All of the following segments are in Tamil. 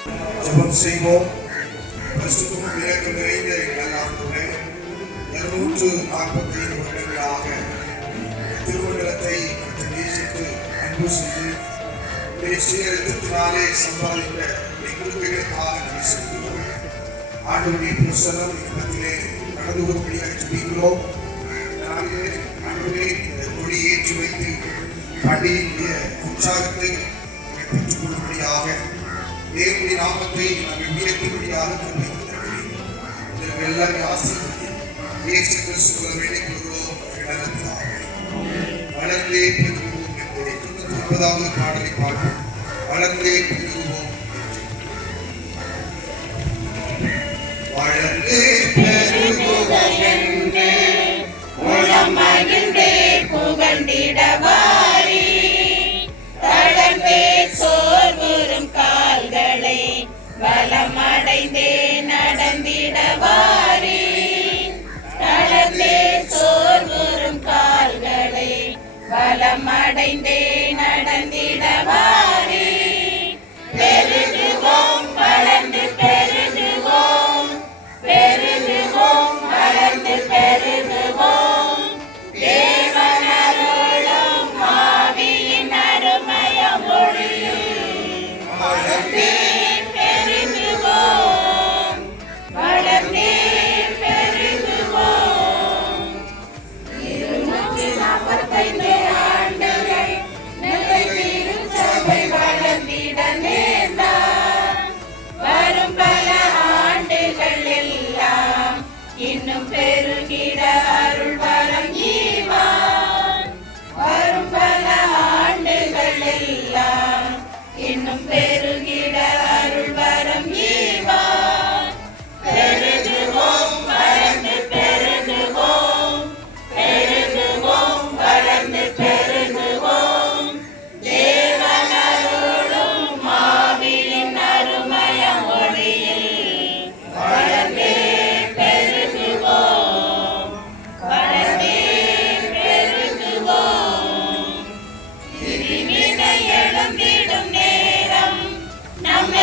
ஜபம் செய்வோம். பரிசுத்தமும் விவேகம் நிறைந்த எங்கள் ஆண்டுமே இருநூற்று நாற்பத்தி ஐந்து வருடங்களாக திருமண்டலத்தை நேசித்து அன்பு செய்து தேசிய எழுத்தினாலே சம்பாதிக்க எங்களுக்காக நேசிக்கிறோம் ஆண்டுடைய பிரசனம் இடத்திலே நடந்து கொள்ளும்படியாக சொல்லிக்கிறோம் நானே ஆண்டுமே இந்த மொழி ஏற்றி வைத்து பள்ளியினுடைய உற்சாகத்தை பெற்றுக் கொள்ளும்படியாக தேவனுடைய நாமத்தை நாங்கள் வீரத்தினுடையாக எல்லாரையும் ஆசிரியர் இயேசு கிறிஸ்துவ வேண்டிக் கொள்கிறோம் வளர்ந்தே பெருகுவோம் என்பதை தொண்ணூத்தி ஒன்பதாவது பாடலை பார்ப்போம். வளர்ந்தே பெருகுவோம் வளர்ந்தே பெருகுவோம்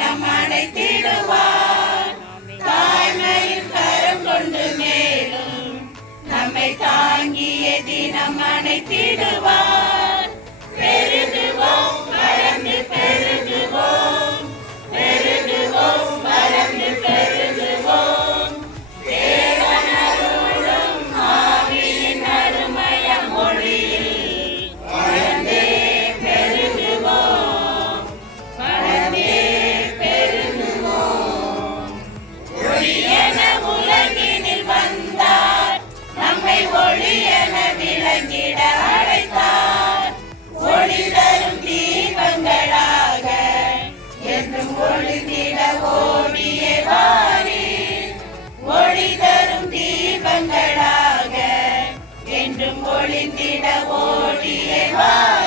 தெய்வம் அடைத்திடுவார் தாய்மையில் கரம் கொண்டு மேலும் நம்மை தாங்கிய தினம் அடைத்திடுவார் 三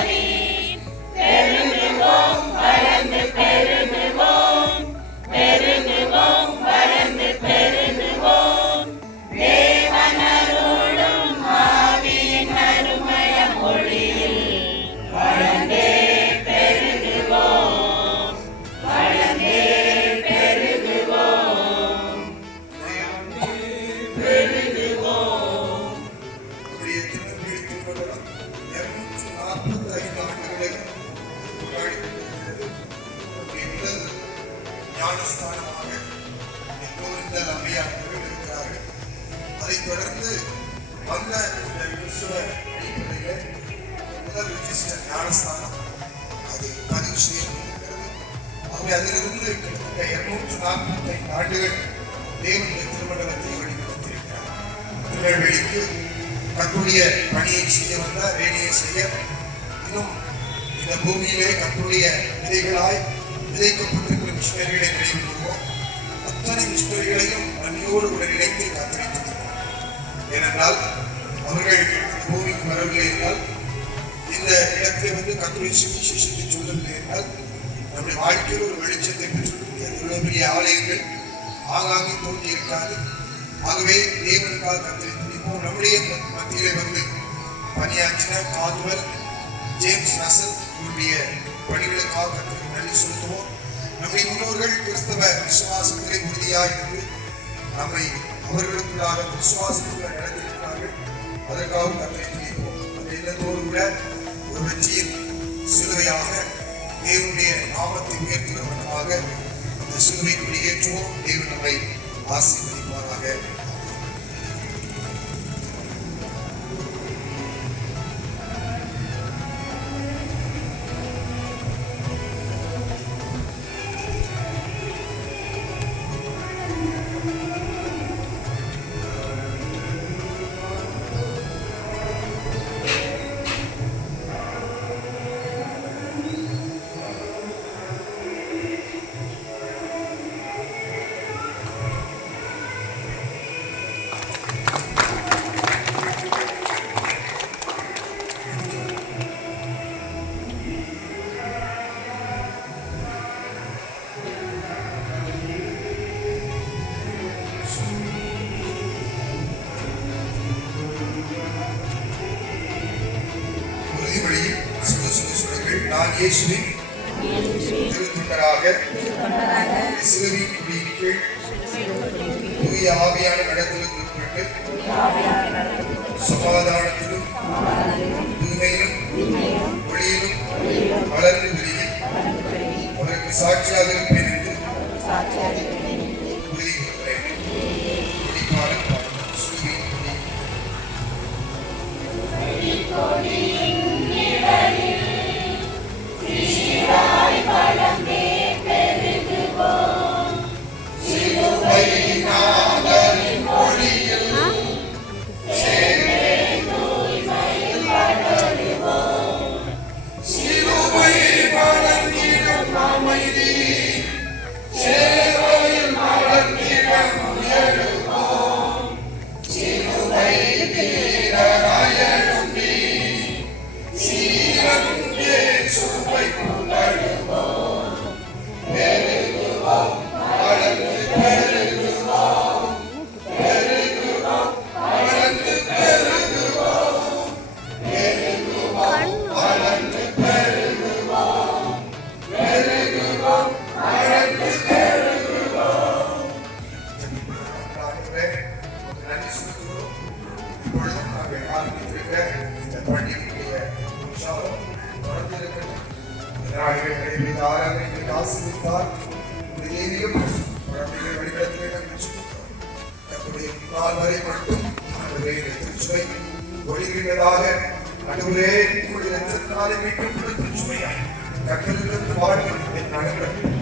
ஞானஸ்தானமாக கோவிந்தர் அம்மையார் அவர்கள் இருக்கிறார்கள் அதைத் தொடர்ந்து வந்த இந்த கிறிஸ்துவ முதல் ரிஜிஸ்டர் ஞானஸ்தானம் அது பதிவு செய்யப்பட்டிருக்கிறது ஆகவே அதிலிருந்து கிட்டத்தட்ட இருநூற்று நாற்பத்தைந்து ஆண்டுகள் தேவனுடைய திருமண்டலத்தை வழிநடத்தியிருக்கிறார். திருநெல்வேலிக்கு தன்னுடைய பணியை செய்ய வந்தார் வேலையை செய்ய. இன்னும் இந்த பூமியிலே கத்துடைய விதைகளாய் விதைக்கப்பட்டிருக்க மிஷினரிகளை நினைவு அத்தனை மிஷினரிகளையும் நன்றியோடு உடன் இணைத்து ஏனென்றால் அவர்கள் இந்த பூமிக்கு வரவில்லை என்றால் இந்த இடத்தை வந்து கத்தோலிக் சுவிசேஷத்தை சொல்லவில்லை என்றால் நம்முடைய வாழ்க்கையில் ஒரு வெளிச்சத்தை பெற்றுக்கூடிய முடியாது இவ்வளவு பெரிய ஆலயங்கள் ஆங்காங்கே தோன்றியிருக்காது ஆகவே தேவனுக்காக கத்திரை நம்முடைய மத்தியிலே வந்து பணியாற்றின காதுவல் ஜேம்ஸ் ரசல் இவருடைய பணிகளுக்காக கத்திரை நன்றி செலுத்துவோம். நம்முடைய முன்னோர்கள் கிறிஸ்தவ விசுவாசத்திலே உறுதியாக இருந்து நம்மை அவர்களுக்குள்ளாக விசுவாசத்துக்குள்ள நடந்திருக்கிறார்கள். அதற்காக கத்திரை துணிப்போம் அந்த எண்ணத்தோடு கூட ஒரு வெற்றியில் சிலுவையாக தேவனுடைய நாமத்தை உயர்த்துகிற அந்த சிலுவை குடியேற்றுவோம் தேவன் நம்மை ஆசீர்வதிப்பாராக. சுடுங்கள் நான் சிலுவையின் குடியின் தூய ஆவியான நடத்தலுக்கு உட்பட்டு சமாதானத்திலும் தூய்மையிலும் ஒளியிலும் இந்த நாளிலே நடைபெறுகிற ஆராதனைகளை ஆசீர்வதித்தார். உம்முடைய தெய்வீக குழந்தைகள் வழிநடத்த வேண்டும் என்று ஜெபிக்கிறோம். தங்களுடைய நாள் வரை மட்டும் ஆண்டவரே, இந்த திருச்சபை ஒளிர்கிறதாக ஆண்டவரே, உம்முடைய இரத்தத்தினாலே மீட்கப்பட்ட திருச்சபையாய் கர்த்தரிலிருந்து வாழ்வு நடக்கட்டும்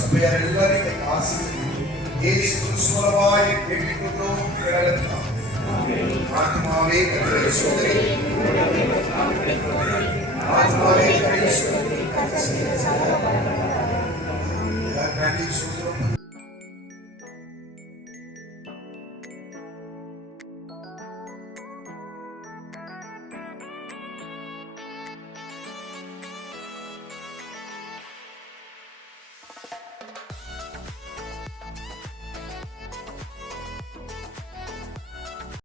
சபையார் எல்லாரையும் இன்னைக்கு ஆசீர்வதிங்க. இயேசு கிறிஸ்துவமாய் வேண்டிக் கொண்டோம் கேரளத்தினால். ஆத்மாவே கர்த்தரை சோதரி. ஆத்மாவே கர்த்தரை சோதரி. त्या ठिकाणी